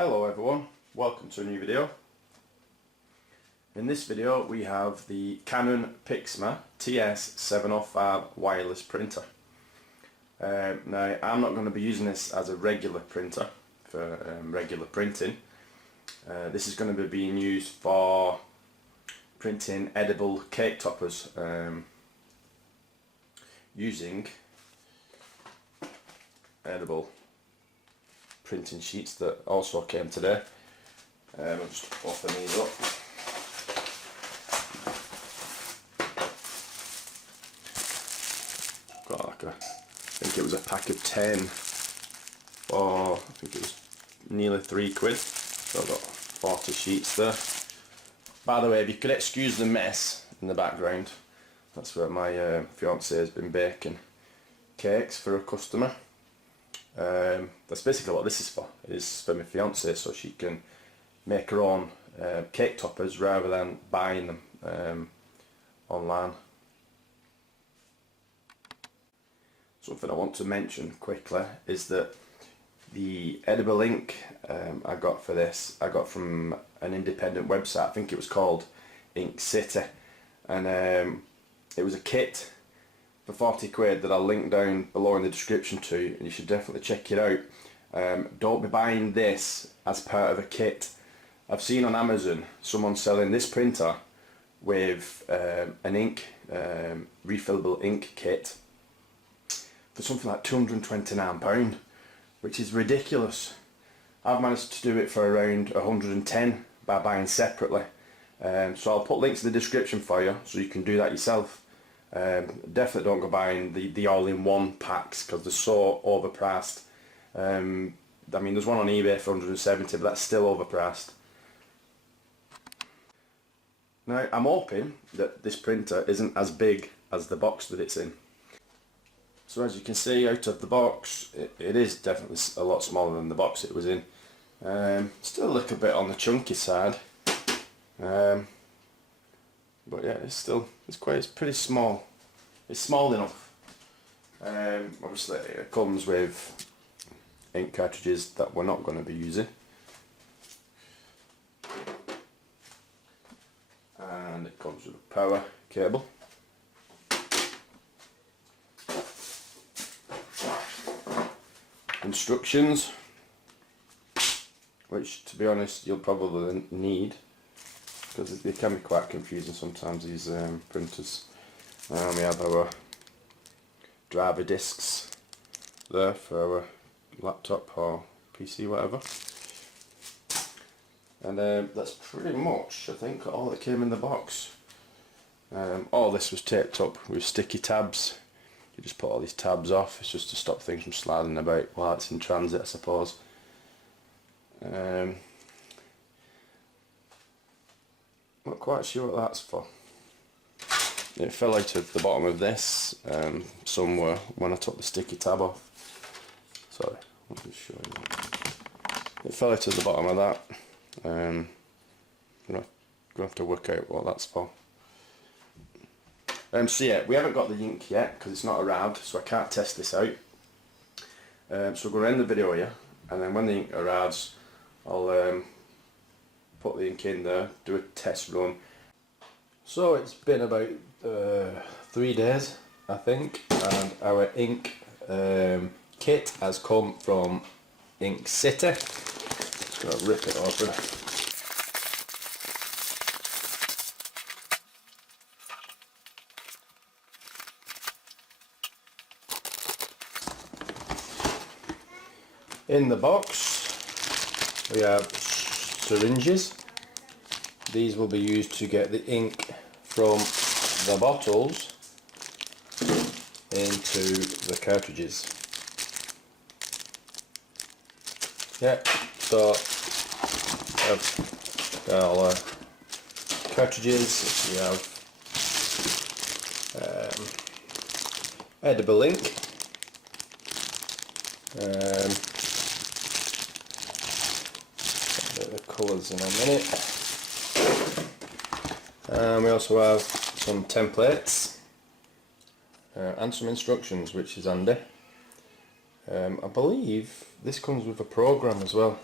Hello everyone, welcome to a new video. In this video we have the Canon PIXMA TS705 wireless printer. Now I'm not going to be using this as a regular printer for regular printing. This is going to be being used for printing edible cake toppers using edible printing sheets that also came today. I'll just open these up. Got like I think it was a pack of 10 for, I think it was nearly £3. So I've got 40 sheets there. By the way, if you could excuse the mess in the background, that's where my fiancée has been baking cakes for a customer. That's basically what this is for. It is for my fiancée so she can make her own cake toppers rather than buying them online. Something I want to mention quickly is that the edible ink I got for this, I got from an independent website. I think it was called Ink City, and it was a kit for £40 that I'll link down below in the description too, and you should definitely check it out. Don't be buying this as part of a kit. I've seen on Amazon someone selling this printer with an ink, refillable ink kit for something like £229, which is ridiculous. I've managed to do it for around £110 by buying separately. So I'll put links in the description for you so you can do that yourself. Definitely don't go buying the all-in-one packs because they're so overpriced. I mean, there's one on eBay for £170, but that's still overpriced. Now I'm hoping that this printer isn't as big as the box that it's in. So as you can see out of the box, it is definitely a lot smaller than the box it was in. Still a little bit on the chunky side. But yeah, it's pretty small. It's small enough. Obviously it comes with ink cartridges that we're not going to be using. And it comes with a power cable. Instructions, which to be honest you'll probably need, because they can be quite confusing sometimes, these printers. We have our driver discs there for our laptop or PC, whatever. And that's pretty much, I think, all that came in the box. All this was taped up with sticky tabs. You just put all these tabs off. It's just to stop things from sliding about while it's in transit, I suppose. Not quite sure what that's for. It fell out of the bottom of this somewhere when I took the sticky tab off. Sorry, let me show you. It fell out of the bottom of that. I'm gonna have to work out what that's for. So yeah, we haven't got the ink yet because it's not arrived, so I can't test this out. So we're going to end the video here, and then when the ink arrives, I'll put the ink in there, do a test run. So it's been about 3 days, I think, and our ink kit has come from Ink City. Just going to rip it open. In the box we have syringes. These will be used to get the ink from the bottles into the cartridges. Yeah, so we have all our cartridges. We have edible ink. The colours in a minute. We also have some templates and some instructions, which is handy. I believe this comes with a program as well.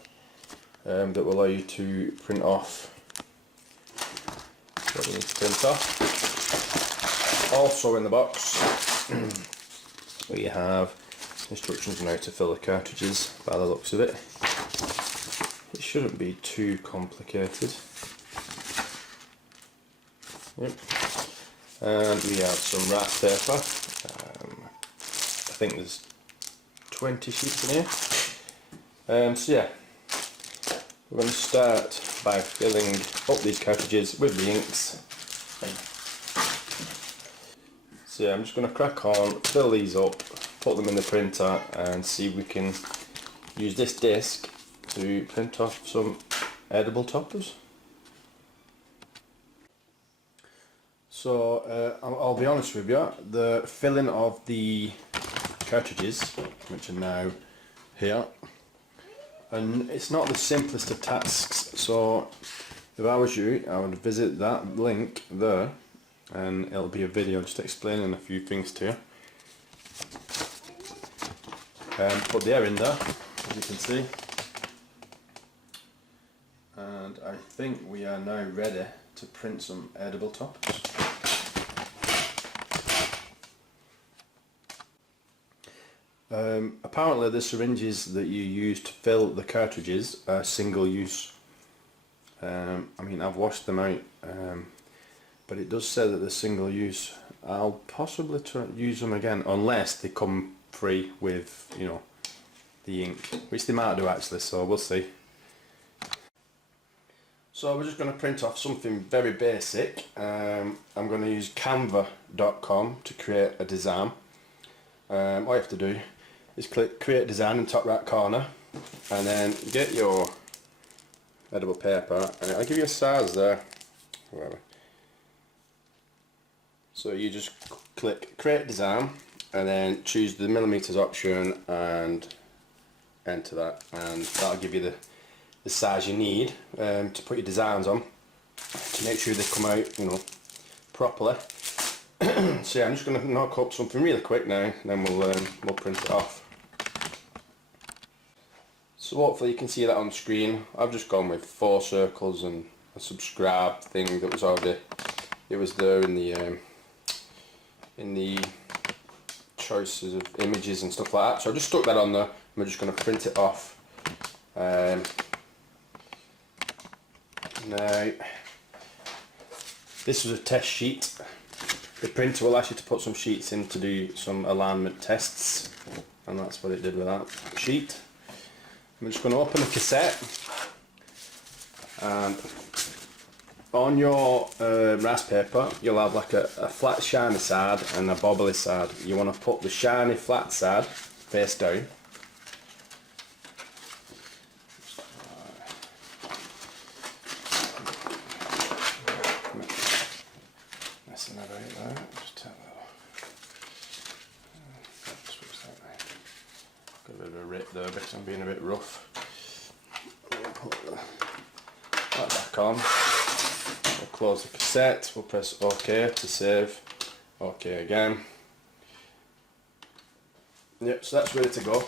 that will allow you to print off what you need to print off. Also in the box we have instructions on how to fill the cartridges by the looks of it. It shouldn't be too complicated. Yep. And we have some wrap paper. I think there's 20 sheets in here. So yeah, we're going to start by filling up these cartridges with the inks. So yeah, I'm just going to crack on, fill these up, put them in the printer and see if we can use this disc to print off some edible toppers. So I'll be honest with you, the filling of the cartridges, which are now here, and it's not the simplest of tasks, so if I was you, I would visit that link there and it'll be a video just explaining a few things to you. Put the air in there, as you can see, and I think we are now ready to print some edible toppers. Apparently the syringes that you use to fill the cartridges are single use. I mean, I've washed them out, but it does say that they're single use. I'll possibly try and use them again unless they come free with, you know, the ink, which they might do actually, so we'll see. So we're just going to print off something very basic. I'm going to use canva.com to create a design. All you have to do is click create design in the top right corner and then get your edible paper, and I'll give you a size there, whatever. So you just click create design and then choose the millimeters option and enter that, and that'll give you the size you need to put your designs on, to make sure they come out, you know, properly. So yeah, I'm just going to knock up something really quick now, and then we'll print it off. So hopefully you can see that on screen. I've just gone with 4 circles and a subscribe thing that was already, it was there in the choices of images and stuff like that. So I just stuck that on there, and we're just going to print it off. Now, this was a test sheet. The printer will ask you to put some sheets in to do some alignment tests, and that's what it did with that sheet. I'm just going to open the cassette, and on your rice paper you'll have like a flat shiny side and a bobbly side. You want to put the shiny flat side face down. Messing that out there. Just take that off. Got a bit of a rip there because I'm being a bit rough. Put that back on. We'll close the cassette. We'll press OK to save. OK again. Yep, so that's ready to go.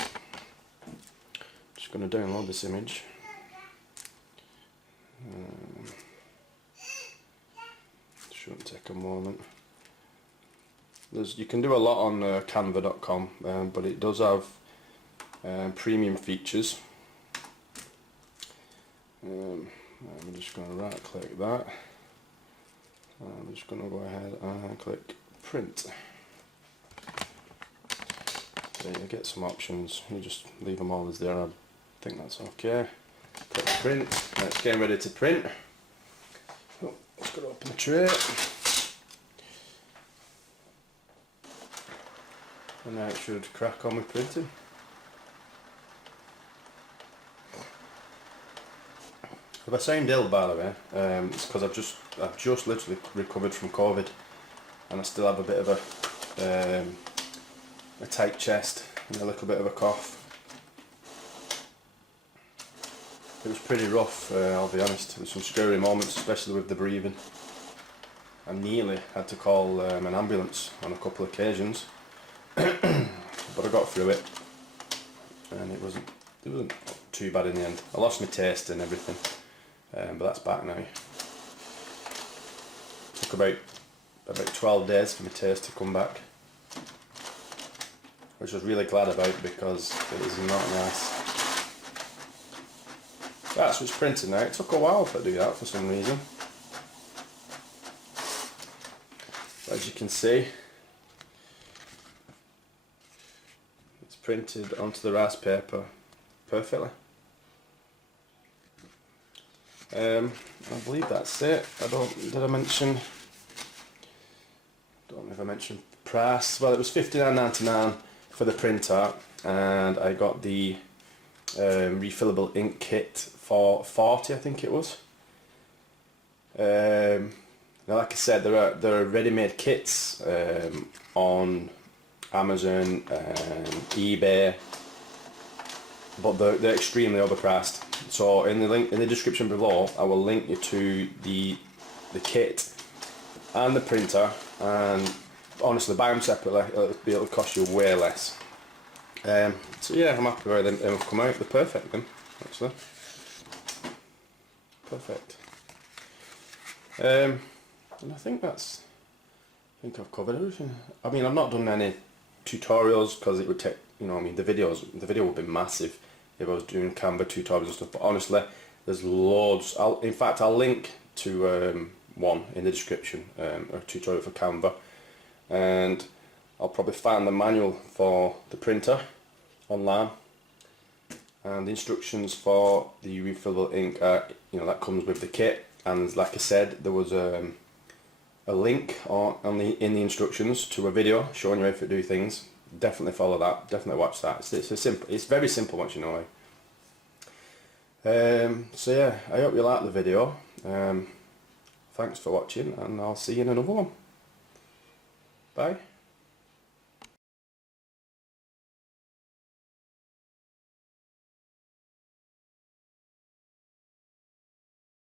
Just going to download this image. Shouldn't take a moment. You can do a lot on canva.com, but it does have premium features. I'm just going to right click that. I'm just going to go ahead and click print. So you get some options, you just leave them all as there. I think that's okay. Click print, and it's getting ready to print. Oh, just got to open the tray. And now it should crack on with printing. If I sound ill, by the way, it's because I've just literally recovered from COVID, and I still have a bit of a tight chest and a little bit of a cough. It was pretty rough, I'll be honest. There were some scary moments, especially with the breathing. I nearly had to call an ambulance on a couple of occasions, but I got through it, and it wasn't too bad in the end. I lost my taste and everything, but that's back now. Took about 12 days for my taste to come back, which I was really glad about because it is not nice. That's what's printed now. It took a while to do that for some reason. As you can see, it's printed onto the rice paper perfectly. I believe that's it. Did I mention? Don't know if I mentioned price. Well, it was £59.99 for the printer, and I got the refillable ink kit for £40, I think it was. Now, like I said, there are ready-made kits on Amazon and eBay, but they're extremely overpriced. So in the description below, I will link you to the kit and the printer, and honestly, buy them separately. It'll cost you way less. So yeah, I'm happy with them. They've come out. They're perfect then, actually. Perfect. And I think I've covered everything. I mean, I've not done any tutorials because it would take, I mean, the video would be massive if I was doing Canva tutorials and stuff. But honestly, there's loads. In fact, I'll link to one in the description, a tutorial for Canva, and I'll probably find the manual for the printer online, and the instructions for the refillable ink. That comes with the kit, and like I said, there was a link in the instructions to a video showing you how to do things. Definitely follow that. Definitely watch that. It's very simple once you know how. So yeah, I hope you liked the video. Thanks for watching, and I'll see you in another one. Bye.